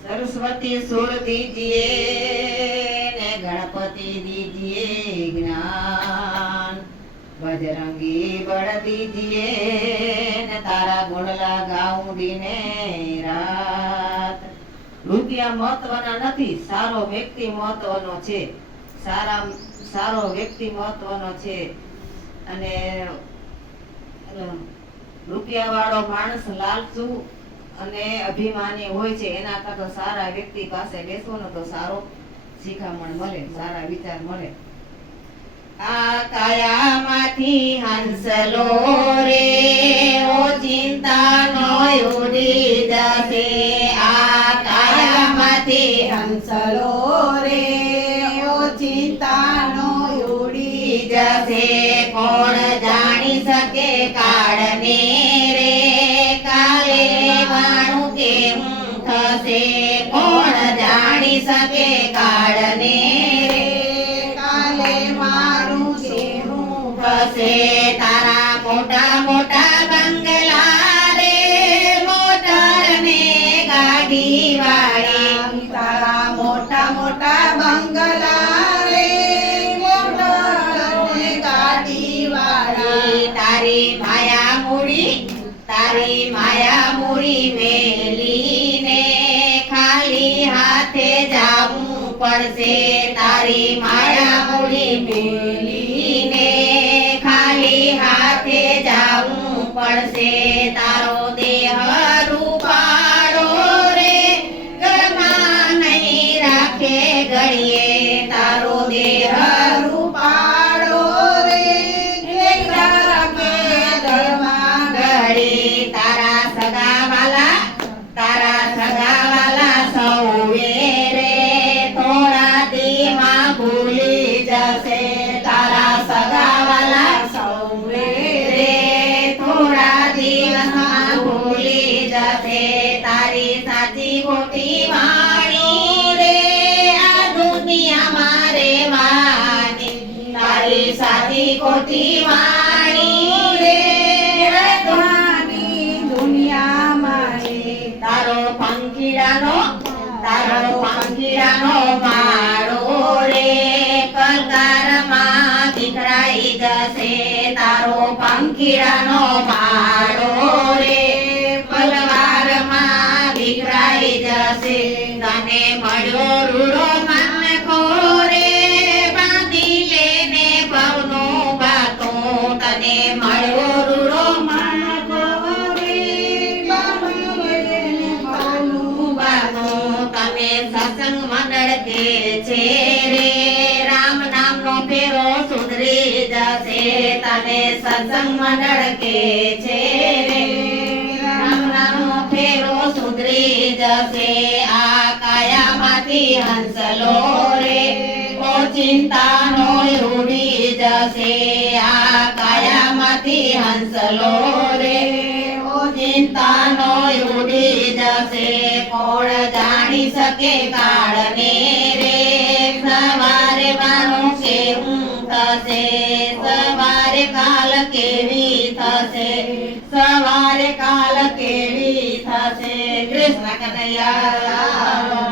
સરસ્વતી સુર દીજીએ ને ગણપતિ દીજીએ જ્ઞાન બજરંગી બળ દીજીએ ને તારા ગુણલા ગાઉં દીને રાત રૂપિયા મહત્વના નથી સારો વ્યક્તિ મહત્વનો છે સારા સારો વ્યક્તિ મહત્વનો છે અને રૂપિયા વાળો માણસ લાલચુ અને અભિમાની હોય છે, એના કરતા સારા વ્યક્તિ પાસે બેસો ને તો સારો શિખામણ મળે, સારા વિચાર મળે. આ કાયામાંથી હંસલો રે. જશે કોણ જાણી શકે કાળને રે કાલે વાણું કેવું થશે? કોણ જાણી શકે કાળને રે કાલે મારું કેવું થશે? તારા મોટા મોટા બંગલા રે, મોટર ને ગાડી વાળી પડશે તારી માયા મૂડી જશે તારી સાચી મોટી વાણી રે, આ દુનિયામાં રહેવાની તારી સાચી ખોટી વાણી રે ભગવાનની દુનિયામાં તારો પંખીડાનો તારો પંખીડાનો માળો રે કલકારમાં દીકરાઈ જશે. તારો પંખીડાનો માળો રે. દીકરાઈ તને મળ્યો રૂડો મન કોરે બાંધી લેને ભવનો બાતો તને મળ્યો રૂડો મન બાનો તમે સત્સંગ મંડળ છે રે? રામ નામનો ફેરો સુધરી જશે. તમે સત્સંગ મંડળ કે છે રે? રામ નામનો ફેરો સુધરી જશે. હંસલો રે ઓ ચિંતાનો ઉડી જશે આ કાયામાંથી હંસલો રે ઓ ચિંતાનો ઉડી જશે કોણ જાણી શકે કાળને રે સવારે માનું કેવું થશે સવારે કાલ કેવી થશે સવારે કાલ કેવી થશે કૃષ્ણ કનૈયા